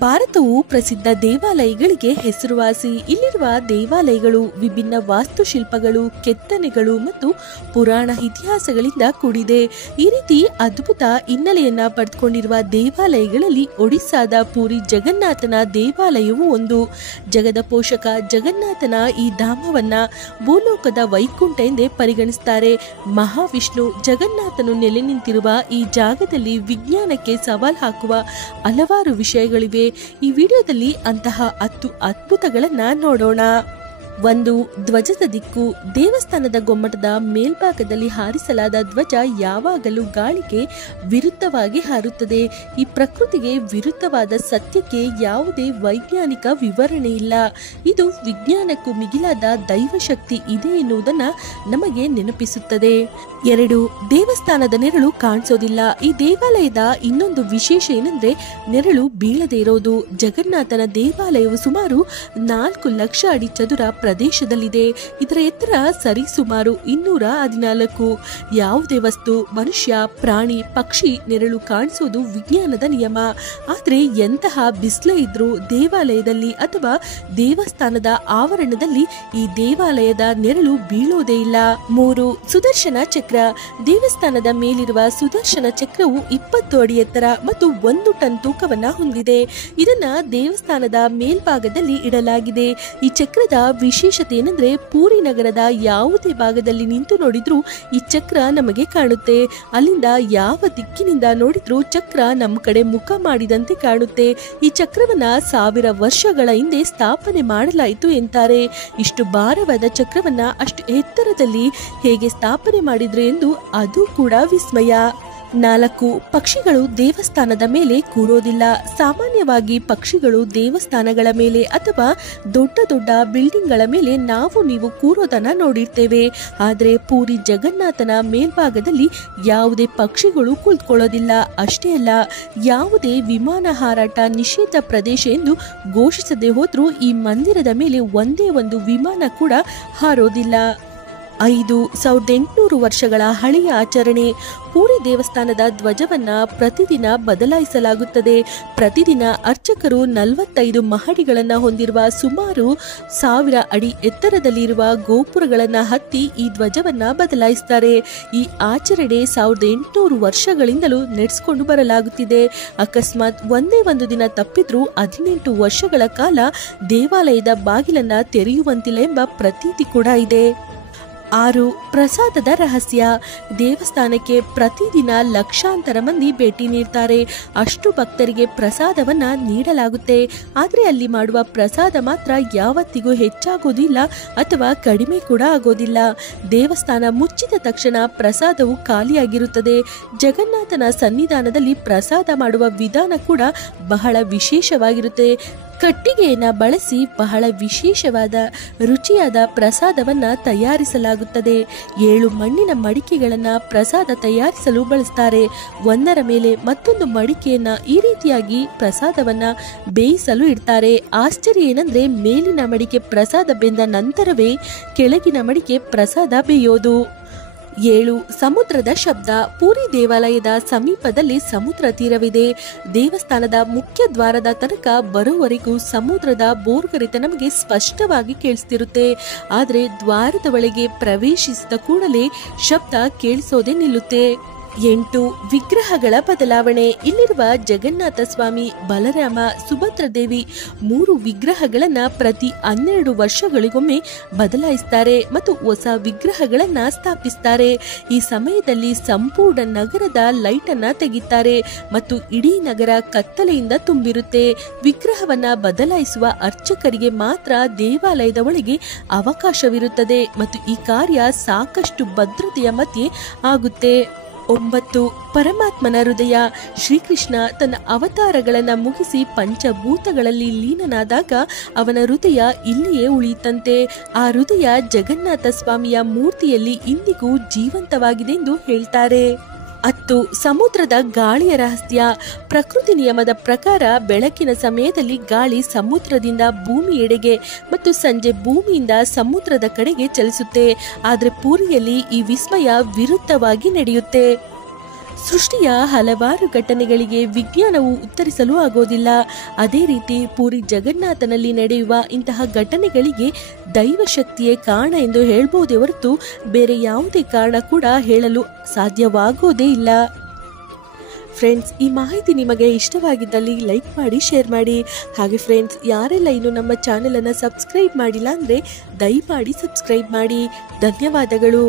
ಭಾರತವು ಪ್ರಸಿದ್ಧ ದೇವಾಲಯಗಳಿಗೆ ಹೆಸರುವಾಸಿ. ಇಲ್ಲಿರುವ ದೇವಾಲಯಗಳು ವಿಭಿನ್ನ ವಾಸ್ತುಶಿಲ್ಪಗಳು, ಕೆತ್ತನೆಗಳು ಮತ್ತು ಪುರಾಣ ಇತಿಹಾಸಗಳಿಂದ ಕೂಡಿದೆ. ಈ ರೀತಿ ಅದ್ಭುತ ಹಿನ್ನೆಲೆಯನ್ನ ಪಡೆದುಕೊಂಡಿರುವ ದೇವಾಲಯಗಳಲ್ಲಿ ಒಡಿಸ್ಸಾದ ಪೂರಿ ಜಗನ್ನಾಥನ ದೇವಾಲಯವು ಒಂದು. ಜಗದ ಪೋಷಕ ಜಗನ್ನಾಥನ ಈ ಧಾಮವನ್ನ ಭೂಲೋಕದ ವೈಕುಂಠ ಎಂದೇ ಪರಿಗಣಿಸುತ್ತಾರೆ. ಮಹಾವಿಷ್ಣು ಜಗನ್ನಾಥನು ನೆಲೆ ನಿಂತಿರುವ ಈ ಜಾಗದಲ್ಲಿ ವಿಜ್ಞಾನಕ್ಕೆ ಸವಾಲು ಹಾಕುವ ಹಲವಾರು ವಿಷಯಗಳಿವೆ. ಈ ವಿಡಿಯೋದಲ್ಲಿ ಅಂತಹ 10 ಅದ್ಭುತಗಳನ್ನ ನೋಡೋಣ. 1. ಧ್ವಜದ ದಿಕ್ಕು. ದೇವಸ್ಥಾನದ ಗೊಮ್ಮಟದ ಮೇಲ್ಭಾಗದಲ್ಲಿ ಹಾರಿಸಲಾದ ಧ್ವಜ ಯಾವಾಗಲೂ ಗಾಳಿಗೆ ವಿರುದ್ಧವಾಗಿ ಹಾರುತ್ತದೆ. ಈ ಪ್ರಕೃತಿಗೆ ವಿರುದ್ಧವಾದ ಸತ್ಯಕ್ಕೆ ಯಾವುದೇ ವೈಜ್ಞಾನಿಕ ವಿವರಣೆ ಇಲ್ಲ. ಇದು ವಿಜ್ಞಾನಕ್ಕೂ ಮಿಗಿಲಾದ ದೈವಶಕ್ತಿ ಇದೆ ಎನ್ನುವುದನ್ನು ನಮಗೆ ನೆನಪಿಸುತ್ತದೆ. 2. ದೇವಸ್ಥಾನದ ನೆರಳು ಕಾಣಿಸೋದಿಲ್ಲ. ಈ ದೇವಾಲಯದ ಇನ್ನೊಂದು ವಿಶೇಷ ಏನಂದ್ರೆ ನೆರಳು ಬೀಳದೇ ಇರೋದು. ಜಗನ್ನಾಥನ ದೇವಾಲಯವು ಸುಮಾರು 4 ಲಕ್ಷ ಅಡಿ ಚದುರ ಪ್ರದೇಶದಲ್ಲಿದೆ. ಇದರ ಎತ್ತರ ಸರಿಸುಮಾರು 214. ಯಾವುದೇ ವಸ್ತು, ಮನುಷ್ಯ, ಪ್ರಾಣಿ, ಪಕ್ಷಿ ನೆರಳು ಕಾಣಿಸೋದು ವಿಜ್ಞಾನದ ನಿಯಮ. ಆದ್ರೆ ಎಂತಹ ಬಿಸಿಲೇ ಇದ್ರೂ ದೇವಾಲಯದಲ್ಲಿ ಅಥವಾ ದೇವಸ್ಥಾನದ ಆವರಣದಲ್ಲಿ ಈ ದೇವಾಲಯದ ನೆರಳು ಬೀಳೋದೇ ಇಲ್ಲ. 3. ಸುದರ್ಶನ ಚಕ್ರ. ದೇವಸ್ಥಾನದ ಮೇಲಿರುವ ಸುದರ್ಶನ ಚಕ್ರವು 20 ಅಡಿ ಎತ್ತರ ಮತ್ತು 1 ಟನ್ ತೂಕವನ್ನ ಹೊಂದಿದೆ. ಇದನ್ನ ದೇವಸ್ಥಾನದ ಮೇಲ್ಭಾಗದಲ್ಲಿ ಇಡಲಾಗಿದೆ. ಈ ಚಕ್ರದ ವಿಶೇಷತೆ ಏನಂದ್ರೆ ಪೂರಿ ನಗರದ ಯಾವುದೇ ಭಾಗದಲ್ಲಿ ನಿಂತು ನೋಡಿದ್ರೂ ಈ ಚಕ್ರ ನಮಗೆ ಕಾಣುತ್ತೆ. ಅಲ್ಲಿಂದ ಯಾವ ದಿಕ್ಕಿನಿಂದ ನೋಡಿದ್ರೂ ಚಕ್ರ ನಮ್ಮ ಕಡೆ ಮುಖ ಮಾಡಿದಂತೆ ಕಾಣುತ್ತೆ. ಈ ಚಕ್ರವನ್ನ 1000 ವರ್ಷಗಳ ಹಿಂದೆ ಸ್ಥಾಪನೆ ಮಾಡಲಾಯಿತು ಎಂತಾರೆ. ಇಷ್ಟು ಭಾರವಾದ ಚಕ್ರವನ್ನ ಅಷ್ಟು ಎತ್ತರದಲ್ಲಿ ಹೇಗೆ ಸ್ಥಾಪನೆ ಮಾಡಿದ್ರು ಎಂದು ಅದು ಕೂಡ ವಿಸ್ಮಯ. 4. ಪಕ್ಷಿಗಳು ದೇವಸ್ಥಾನದ ಮೇಲೆ ಕೂರೋದಿಲ್ಲ. ಸಾಮಾನ್ಯವಾಗಿ ಪಕ್ಷಿಗಳು ದೇವಸ್ಥಾನಗಳ ಮೇಲೆ ಅಥವಾ ದೊಡ್ಡ ದೊಡ್ಡ ಬಿಲ್ಡಿಂಗ್ಗಳ ಮೇಲೆ ನೀವು ಕೂರೋದನ್ನ ನೋಡಿರ್ತೇವೆ. ಆದರೆ ಪೂರಿ ಜಗನ್ನಾಥನ ಮೇಲ್ಭಾಗದಲ್ಲಿ ಯಾವುದೇ ಪಕ್ಷಿಗಳು ಕುಳಿತುಕೊಳ್ಳೋದಿಲ್ಲ. ಅಷ್ಟೇ ಅಲ್ಲ, ಯಾವುದೇ ವಿಮಾನ ಹಾರಾಟ ನಿಷೇಧ ಪ್ರದೇಶ ಎಂದು ಘೋಷಿಸದೆ ಹೋದ್ರೂ ಈ ಮಂದಿರದ ಮೇಲೆ ಒಂದೇ ಒಂದು ವಿಮಾನ ಕೂಡ ಹಾರೋದಿಲ್ಲ. 5. 1800 ವರ್ಷಗಳ ಹಳೆಯ ಆಚರಣೆ. ಪೂರಿ ದೇವಸ್ಥಾನದ ಧ್ವಜವನ್ನ ಪ್ರತಿದಿನ ಬದಲಾಯಿಸಲಾಗುತ್ತದೆ. ಪ್ರತಿದಿನ ಅರ್ಚಕರು 45 ಮಹಡಿಗಳನ್ನ ಹೊಂದಿರುವ ಸುಮಾರು 1000 ಅಡಿ ಎತ್ತರದಲ್ಲಿರುವ ಗೋಪುರಗಳನ್ನ ಹತ್ತಿ ಈ ಧ್ವಜವನ್ನ ಬದಲಾಯಿಸುತ್ತಾರೆ. ಈ ಆಚರಣೆ 1800 ವರ್ಷಗಳಿಂದಲೂ ನಡೆಸಿಕೊಂಡು ಬರಲಾಗುತ್ತಿದೆ. ಅಕಸ್ಮಾತ್ ಒಂದೇ ಒಂದು ದಿನ ತಪ್ಪಿದ್ರೂ 18 ವರ್ಷಗಳ ಕಾಲ ದೇವಾಲಯದ ಬಾಗಿಲನ್ನ ತೆರೆಯುವಂತಿಲ್ಲ ಎಂಬ ಪ್ರತೀತಿ ಕೂಡ ಇದೆ. 6. ಪ್ರಸಾದದ ರಹಸ್ಯ. ದೇವಸ್ಥಾನಕ್ಕೆ ಪ್ರತಿದಿನ ಲಕ್ಷಾಂತರ ಮಂದಿ ಭೇಟಿ ನೀಡ್ತಾರೆ. ಅಷ್ಟು ಭಕ್ತರಿಗೆ ಪ್ರಸಾದವನ್ನ ನೀಡಲಾಗುತ್ತೆ. ಆದರೆ ಅಲ್ಲಿ ಮಾಡುವ ಪ್ರಸಾದ ಮಾತ್ರ ಯಾವತ್ತಿಗೂ ಹೆಚ್ಚಾಗೋದಿಲ್ಲ ಅಥವಾ ಕಡಿಮೆ ಕೂಡ ಆಗೋದಿಲ್ಲ. ದೇವಸ್ಥಾನ ಮುಚ್ಚಿದ ತಕ್ಷಣ ಪ್ರಸಾದವು ಖಾಲಿಯಾಗಿರುತ್ತದೆ. ಜಗನ್ನಾಥನ ಸನ್ನಿಧಾನದಲ್ಲಿ ಪ್ರಸಾದ ಮಾಡುವ ವಿಧಾನ ಕೂಡ ಬಹಳ ವಿಶೇಷವಾಗಿರುತ್ತೆ. ಕಟ್ಟಿಗೆಯನ್ನ ಬಳಸಿ ಬಹಳ ವಿಶೇಷವಾದ ರುಚಿಯಾದ ಪ್ರಸಾದವನ್ನ ತಯಾರಿಸಲಾಗುತ್ತದೆ. 7 ಮಣ್ಣಿನ ಮಡಿಕೆಗಳನ್ನ ಪ್ರಸಾದ ತಯಾರಿಸಲು ಬಳಸ್ತಾರೆ. ಒಂದರ ಮೇಲೆ ಮತ್ತೊಂದು ಮಡಿಕೆಯನ್ನ ಈ ರೀತಿಯಾಗಿ ಪ್ರಸಾದವನ್ನ ಬೇಯಿಸಲು ಇಡ್ತಾರೆ. ಆಶ್ಚರ್ಯ ಏನಂದ್ರೆ ಮೇಲಿನ ಮಡಿಕೆ ಪ್ರಸಾದ ಬೆಂದ ನಂತರವೇ ಕೆಳಗಿನ ಮಡಿಕೆ ಪ್ರಸಾದ ಬೇಯೋದು. 7. ಸಮುದ್ರದ ಶಬ್ದ. ಪೂರಿ ದೇವಾಲಯದ ಸಮೀಪದಲ್ಲಿ ಸಮುದ್ರ ತೀರವಿದೆ. ದೇವಸ್ಥಾನದ ಮುಖ್ಯ ದ್ವಾರದ ತನಕ ಬರುವವರೆಗೂ ಸಮುದ್ರದ ಬೋರ್ಗರೆತ ನಮಗೆ ಸ್ಪಷ್ಟವಾಗಿ ಕೇಳಿಸ್ತಿರುತ್ತೆ. ಆದರೆ ದ್ವಾರದ ಒಳಗೆ ಪ್ರವೇಶಿಸಿದ ಕೂಡಲೇ ಶಬ್ದ ಕೇಳಿಸೋದೇ ನಿಲ್ಲುತ್ತೆ. 8. ವಿಗ್ರಹಗಳ ಬದಲಾವಣೆ. ಇಲ್ಲಿರುವ ಜಗನ್ನಾಥ ಸ್ವಾಮಿ, ಬಲರಾಮ, ಸುಭದ್ರ ದೇವಿ 3 ವಿಗ್ರಹಗಳನ್ನ ಪ್ರತಿ 12 ವರ್ಷಗಳಿಗೊಮ್ಮೆ ಬದಲಾಯಿಸ್ತಾರೆ ಮತ್ತು ಹೊಸ ವಿಗ್ರಹಗಳನ್ನ ಸ್ಥಾಪಿಸ್ತಾರೆ. ಈ ಸಮಯದಲ್ಲಿ ಸಂಪೂರ್ಣ ನಗರದ ಲೈಟ್ ಅನ್ನ ತೆಗಿತಾರೆ ಮತ್ತು ಇಡೀ ನಗರ ಕತ್ತಲೆಯಿಂದ ತುಂಬಿರುತ್ತೆ. ವಿಗ್ರಹವನ್ನ ಬದಲಾಯಿಸುವ ಅರ್ಚಕರಿಗೆ ಮಾತ್ರ ದೇವಾಲಯದ ಒಳಗೆ ಅವಕಾಶವಿರುತ್ತದೆ ಮತ್ತು ಈ ಕಾರ್ಯ ಸಾಕಷ್ಟು ಭದ್ರತೆಯ ಮಧ್ಯೆ ಆಗುತ್ತೆ. 9. ಪರಮಾತ್ಮನ ಹೃದಯ. ಶ್ರೀಕೃಷ್ಣ ತನ್ನ ಅವತಾರಗಳನ್ನು ಮುಗಿಸಿ ಪಂಚಭೂತಗಳಲ್ಲಿ ಲೀನನಾದಾಗ ಅವನ ಹೃದಯ ಇಲ್ಲಿಯೇ ಉಳಿಯುತ್ತಂತೆ. ಆ ಹೃದಯ ಜಗನ್ನಾಥ ಸ್ವಾಮಿಯ ಮೂರ್ತಿಯಲ್ಲಿ ಇಂದಿಗೂ ಜೀವಂತವಾಗಿದೆ ಎಂದು ಹೇಳ್ತಾರೆ. 10. ಸಮುದ್ರದ ಗಾಳಿಯ ರಹಸ್ಯ. ಪ್ರಕೃತಿ ನಿಯಮದ ಪ್ರಕಾರ ಬೆಳಕಿನ ಸಮಯದಲ್ಲಿ ಗಾಳಿ ಸಮುದ್ರದಿಂದ ಭೂಮಿಯೆಡೆಗೆ ಮತ್ತು ಸಂಜೆ ಭೂಮಿಯಿಂದ ಸಮುದ್ರದ ಕಡೆಗೆ ಚಲಿಸುತ್ತೆ. ಆದರೆ ಪೂರಿಯಲ್ಲಿ ಈ ವಿಸ್ಮಯ ವಿರುದ್ಧವಾಗಿ ನಡೆಯುತ್ತೆ. ಸೃಷ್ಟಿಯ ಹಲವಾರು ಘಟನೆಗಳಿಗೆ ವಿಜ್ಞಾನವು ಉತ್ತರಿಸಲು ಆಗೋದಿಲ್ಲ. ಅದೇ ರೀತಿ ಪೂರಿ ಜಗನ್ನಾಥನಲ್ಲಿ ನಡೆಯುವ ಇಂತಹ ಘಟನೆಗಳಿಗೆ ದೈವಶಕ್ತಿಯೇ ಕಾರಣ ಎಂದು ಹೇಳ್ಬೋದೇ ಹೊರತು ಬೇರೆ ಯಾವುದೇ ಕಾರಣ ಕೂಡ ಹೇಳಲು ಸಾಧ್ಯವಾಗೋದೇ ಇಲ್ಲ. ಫ್ರೆಂಡ್ಸ್, ಈ ಮಾಹಿತಿ ನಿಮಗೆ ಇಷ್ಟವಾಗಿದ್ದಲ್ಲಿ ಲೈಕ್ ಮಾಡಿ, ಶೇರ್ ಮಾಡಿ. ಹಾಗೆ ಫ್ರೆಂಡ್ಸ್, ಯಾರೆಲ್ಲ ಇನ್ನು ನಮ್ಮ ಚಾನೆಲನ್ನು ಸಬ್ಸ್ಕ್ರೈಬ್ ಮಾಡಿಲ್ಲ ಅಂದರೆ ದಯಮಾಡಿ ಸಬ್ಸ್ಕ್ರೈಬ್ ಮಾಡಿ. ಧನ್ಯವಾದಗಳು.